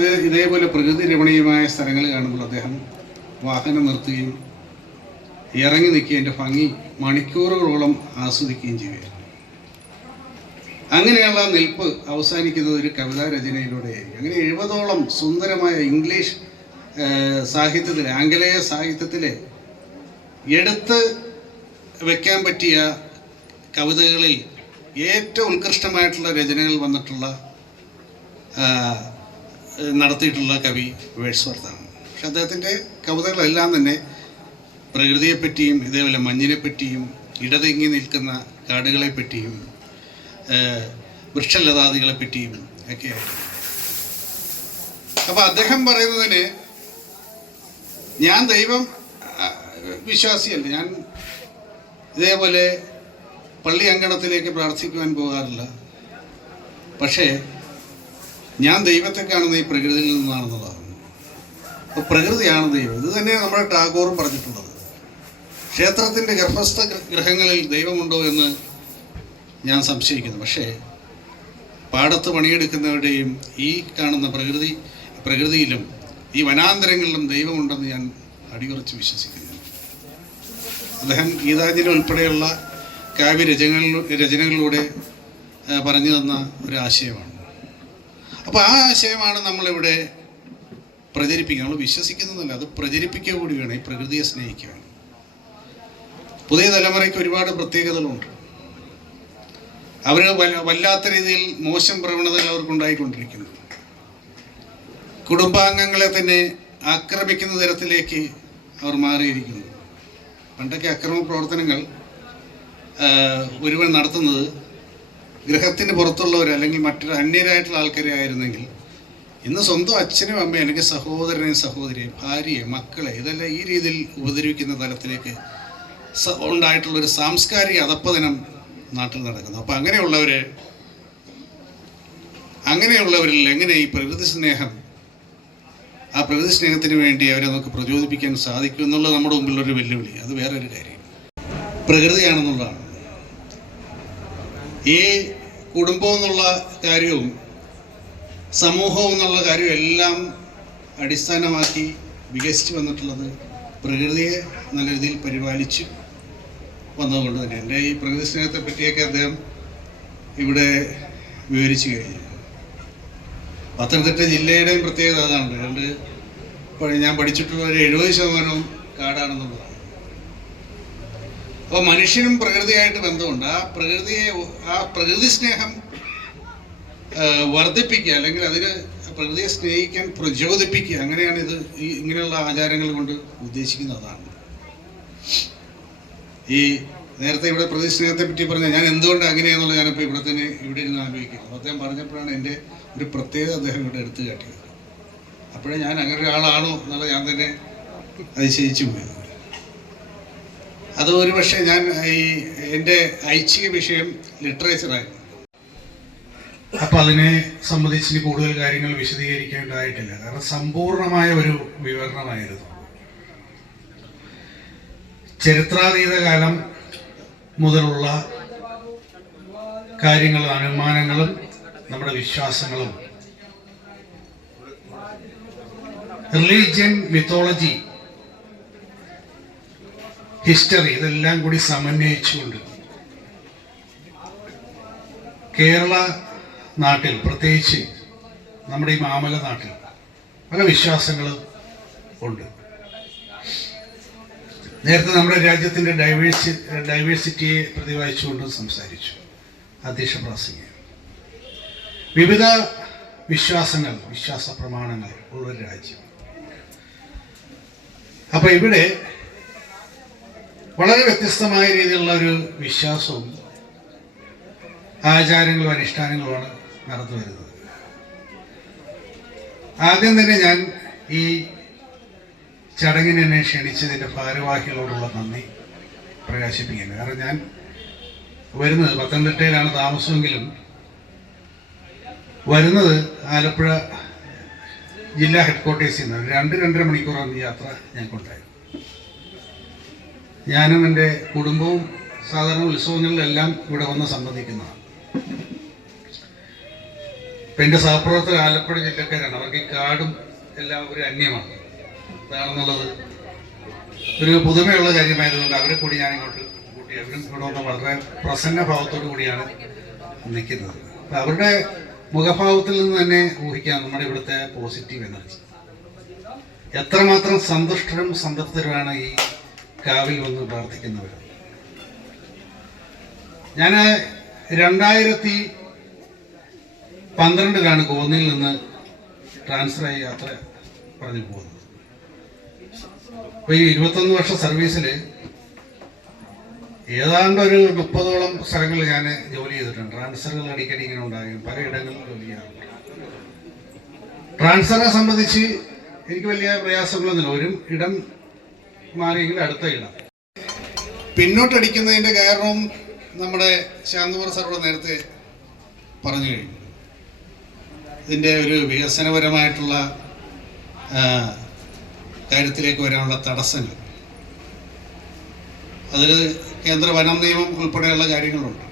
ഇത് ഇതേപോലെ പ്രകൃതി രമണീയമായ സ്ഥലങ്ങൾ കാണുമ്പോൾ അദ്ദേഹം വാഹനം നിർത്തുകയും ഇറങ്ങി നിൽക്കുകയും ഭംഗി മണിക്കൂറുകളോളം ആസ്വദിക്കുകയും ചെയ്യുകയായിരുന്നു. അങ്ങനെയുള്ള നിൽപ്പ് അവസാനിക്കുന്നത് ഒരു കവിതാ രചനയിലൂടെയായിരിക്കും. അങ്ങനെ എഴുപതോളം സുന്ദരമായ ഇംഗ്ലീഷ് സാഹിത്യത്തിൽ ആംഗലേയ സാഹിത്യത്തിലെ എടുത്ത് വെക്കാൻ പറ്റിയ കവിതകളിൽ ഏറ്റവും ഉത്കൃഷ്ടമായിട്ടുള്ള രചനകൾ വന്നിട്ടുള്ള നടത്തിയിട്ടുള്ള കവി വേഴ്സ്വർത്താണ് പക്ഷെ അദ്ദേഹത്തിന്റെ കവിതകളെല്ലാം തന്നെ പ്രകൃതിയെപ്പറ്റിയും ഇതേപോലെ മഞ്ഞിനെപ്പറ്റിയും ഇടതെങ്ങി നിൽക്കുന്ന കാടുകളെപ്പറ്റിയും വൃക്ഷലതാദികളെപ്പറ്റിയും ഒക്കെയായിരുന്നു അപ്പോൾ അദ്ദേഹം പറയുന്നതിന് ഞാൻ ദൈവം വിശ്വാസിയല്ല. ഞാൻ ഇതേപോലെ പള്ളി അങ്കണത്തിലേക്ക് പ്രാർത്ഥിക്കുവാൻ പോകാറില്ല. പക്ഷേ ഞാൻ ദൈവത്തെ കാണുന്ന ഈ പ്രകൃതിയിൽ നിന്നാണെന്നുള്ളതാണ് അപ്പോൾ പ്രകൃതിയാണ് ദൈവം. ഇത് തന്നെ നമ്മുടെ ടാഗോറും പറഞ്ഞിട്ടുള്ളത്. ക്ഷേത്രത്തിന്റെ ഗർഭസ്ഥ ഗ്രഹങ്ങളിൽ ദൈവമുണ്ടോ എന്ന് ഞാൻ സംശയിക്കുന്നു. പക്ഷേ പാടത്ത് പണിയെടുക്കുന്നവരുടെയും ഈ കാണുന്ന പ്രകൃതി പ്രകൃതിയിലും ഈ വനാന്തരങ്ങളിലും ദൈവമുണ്ടെന്ന് ഞാൻ അടിയുറച്ച് വിശ്വസിക്കുന്നു. അദ്ദേഹം ഗീതാഞ്ജലി ഉൾപ്പെടെയുള്ള കാവ്യ രചനകളിലൂടെ പറഞ്ഞു തന്ന ഒരു ആശയമാണ്. അപ്പോൾ ആ ആശയമാണ് നമ്മളിവിടെ പ്രചരിപ്പിക്കുക നമ്മൾ വിശ്വസിക്കുന്നതല്ല അത് പ്രചരിപ്പിക്കുക കൂടി വേണം ഈ പ്രകൃതിയെ സ്നേഹിക്കുക പുതിയ തലമുറയ്ക്ക് ഒരുപാട് പ്രത്യേകതകളുണ്ട്. അവർ വല്ലാത്ത രീതിയിൽ മോശം പ്രവണതകൾ അവർക്കുണ്ടായിക്കൊണ്ടിരിക്കുന്നു കുടുംബാംഗങ്ങളെ തന്നെ ആക്രമിക്കുന്ന തരത്തിലേക്ക് അവർ മാറിയിരിക്കുന്നു. പണ്ടൊക്കെ അക്രമ പ്രവർത്തനങ്ങൾ ഒരുവൻ നടത്തുന്നത് ഗൃഹത്തിന് പുറത്തുള്ളവർ അല്ലെങ്കിൽ മറ്റൊരു അന്യരായിട്ടുള്ള ആൾക്കാരെ ആയിരുന്നെങ്കിൽ ഇന്ന് സ്വന്തം അച്ഛനും അമ്മയും അല്ലെങ്കിൽ സഹോദരനെയും സഹോദരിയെയും ഭാര്യയെ മക്കളെ ഇതെല്ലാം ഈ രീതിയിൽ ഉപദ്രവിക്കുന്ന തലത്തിലേക്ക് ഉണ്ടായിട്ടുള്ള ഒരു സാംസ്കാരിക അധപ്പതനം നാട്ടിൽ നടക്കുന്നു. അപ്പോൾ അങ്ങനെയുള്ളവർ അങ്ങനെയുള്ളവരിൽ എങ്ങനെ ഈ പ്രകൃതി സ്നേഹം ആ പ്രകൃതി സ്നേഹത്തിന് വേണ്ടി അവരെ നമുക്ക് പ്രചോദിപ്പിക്കാൻ സാധിക്കും എന്നുള്ളത് നമ്മുടെ മുമ്പിലൊരു വെല്ലുവിളി. അത് വേറൊരു കാര്യം. പ്രകൃതിയാണെന്നുള്ളതാണ്. ഈ കുടുംബം എന്നുള്ള കാര്യവും സമൂഹം എന്നുള്ള കാര്യവും എല്ലാം അടിസ്ഥാനമാക്കി വികസിച്ച് വന്നിട്ടുള്ളത് പ്രകൃതിയെ നല്ല രീതിയിൽ പരിപാലിച്ച് വന്നതുകൊണ്ട് തന്നെ. എന്റെ ഈ പ്രകൃതി സ്നേഹത്തെ പറ്റിയൊക്കെ അദ്ദേഹം ഇവിടെ വിവരിച്ചു കഴിഞ്ഞു. പത്തനംതിട്ട ജില്ലയുടെയും പ്രത്യേകത അതാണ്. അതുകൊണ്ട് ഞാൻ പഠിച്ചിട്ടുള്ള ഒരു എഴുപത് ശതമാനവും കാടാണെന്നുള്ളതാണ്. അപ്പോൾ മനുഷ്യനും പ്രകൃതിയായിട്ട് ബന്ധമുണ്ട്. ആ പ്രകൃതിയെ ആ പ്രകൃതി സ്നേഹം വർദ്ധിപ്പിക്കുക അല്ലെങ്കിൽ അതിന് പ്രകൃതിയെ സ്നേഹിക്കാൻ പ്രചോദിപ്പിക്കുക അങ്ങനെയാണ് ഇത് ഈ ഇങ്ങനെയുള്ള ആചാരങ്ങൾ കൊണ്ട് ഉദ്ദേശിക്കുന്നത് അതാണ്. ഈ നേരത്തെ ഇവിടെ പ്രകൃതി സ്നേഹത്തെ പറ്റി പറഞ്ഞ ഞാൻ എന്തുകൊണ്ട് അങ്ങനെയാണെന്നുള്ള ഞാനിപ്പോൾ ഇവിടെ തന്നെ ഇവിടെ ഇരുന്ന് ആലോചിക്കുന്നത് അദ്ദേഹം പറഞ്ഞപ്പോഴാണ് എന്റെ ഒരു പ്രത്യേകത അദ്ദേഹം ഇവിടെ എടുത്തു കാട്ടിയത്. അപ്പോഴേ ഞാൻ അങ്ങനെ ഒരാളാണോ എന്നുള്ളത് ഞാൻ തന്നെ അതിശയിച്ചു പോയത് അത് ഒരു പക്ഷേ ഞാൻ ഈ എന്റെ ഐച്ഛിക വിഷയം ലിറ്ററേച്ചറായിരുന്നു അപ്പം അതിനെ സംബന്ധിച്ച് കൂടുതൽ കാര്യങ്ങൾ വിശദീകരിക്കേണ്ടതായിട്ടില്ല. കാരണം സമ്പൂർണമായ ഒരു വിവരണമായിരുന്നു. ചരിത്രാതീത കാലം മുതലുള്ള കാര്യങ്ങളും അനുമാനങ്ങളും നമ്മുടെ വിശ്വാസങ്ങളും. റിലീജിയൻ മിത്തോളജി ഹിസ്റ്ററി ഇതെല്ലാം കൂടി സമന്വയിച്ചുകൊണ്ട് കേരള നാട്ടിൽ പ്രത്യേകിച്ച് നമ്മുടെ ഈ മാമല നാട്ടിൽ പല വിശ്വാസങ്ങൾ ഉണ്ട്. നേരത്തെ നമ്മുടെ രാജ്യത്തിന്റെ ഡൈവേഴ്സി ഡൈവേഴ്സിറ്റിയെ പ്രതിപാദിച്ചുകൊണ്ട് സംസാരിച്ചു. അധ്യക്ഷ പ്രാസിംഗ് വിവിധ വിശ്വാസങ്ങൾ വിശ്വാസ പ്രമാണങ്ങൾ ഉള്ളൊരു രാജ്യം. അപ്പോൾ ഇവിടെ വളരെ വ്യത്യസ്തമായ രീതിയിലുള്ള ഒരു വിശ്വാസവും ആചാരങ്ങളും അനുഷ്ഠാനങ്ങളുമാണ് നടന്നു വരുന്നത്. ആദ്യം തന്നെ ഞാൻ ഈ ചടങ്ങിന് എന്നെ ക്ഷണിച്ചതിന്റെ ഭാരവാഹികളോടുള്ള നന്ദി പ്രകാശിപ്പിക്കുന്നു. കാരണം ഞാൻ വരുന്നത് പത്തനംതിട്ടയിലാണ് താമസമെങ്കിലും വരുന്നത് ആലപ്പുഴ ജില്ലാ ഹെഡ് ക്വാർട്ടേഴ്സിൽ നിന്ന് രണ്ട് രണ്ടര മണിക്കൂറാണ് യാത്ര ഞങ്ങൾക്കുണ്ടായത് ഞാനും എന്റെ കുടുംബവും സാധാരണ ഉത്സവങ്ങളിലെല്ലാം ഇവിടെ വന്ന് സംബന്ധിക്കുന്നതാണ്. ഇപ്പം എന്റെ സഹപ്രവർത്തകർ ആലപ്പുഴ ജില്ലക്കാരാണ്. അവർക്ക് ഈ കാടും എല്ലാം ഒരു അന്യമാണ്. അതാണെന്നുള്ളത് ഒരു പുതുമയുള്ള കാര്യമായതുകൊണ്ട് അവരെ കൂടി ഞാൻ ഇങ്ങോട്ട് കൂട്ടി അവരും ഇവിടെ വന്ന് വളരെ പ്രസന്ന ഭാവത്തോടു കൂടിയാണ് നിൽക്കുന്നത്. അവരുടെ മുഖഭാവത്തിൽ നിന്ന് തന്നെ ഊഹിക്കാം നമ്മുടെ ഇവിടുത്തെ പോസിറ്റീവ് എനർജി എത്രമാത്രം സന്തുഷ്ടരും സംതൃപ്തരുമാണ് ഈ കാവിൽ വന്ന് പ്രാർത്ഥിക്കുന്നവരാണ് ഞാൻ രണ്ടായിരത്തി പന്ത്രണ്ടിലാണ് കോന്നിയിൽ നിന്ന് ട്രാൻസ്ഫർ ആയി യാത്ര പറഞ്ഞു പോകുന്നത്. അപ്പോൾ ഈ ഇരുപത്തൊന്ന് വർഷ സർവീസിൽ ഏതാണ്ട് ഒരു മുപ്പതോളം സ്ഥലങ്ങളിൽ ഞാൻ ജോലി ചെയ്തിട്ടുണ്ട്. ട്രാൻസ്ഫറുകൾ അടിക്കടി ഇങ്ങനെ ഉണ്ടാകും. പലയിടങ്ങളിൽ ജോലി ചെയ്യാറുണ്ട്. ട്രാൻസ്ഫറിനെ സംബന്ധിച്ച് എനിക്ക് വലിയ പ്രയാസങ്ങളൊന്നുമില്ല. ഒരു ഇടം മാറിയെങ്കിൽ അടുത്ത ഇടം പിന്നോട്ടടിക്കുന്നതിന്റെ കാരണവും നമ്മുടെ ശാന്തകുമാർ സാറോട് നേരത്തെ പറഞ്ഞു കഴിഞ്ഞു. ഇതിന്റെ ഒരു വികസനപരമായിട്ടുള്ള കാര്യത്തിലേക്ക് വരാനുള്ള തടസ്സങ്ങൾ. അതിൽ കേന്ദ്ര വനം നിയമം ഉൾപ്പെടെയുള്ള കാര്യങ്ങളുണ്ട്.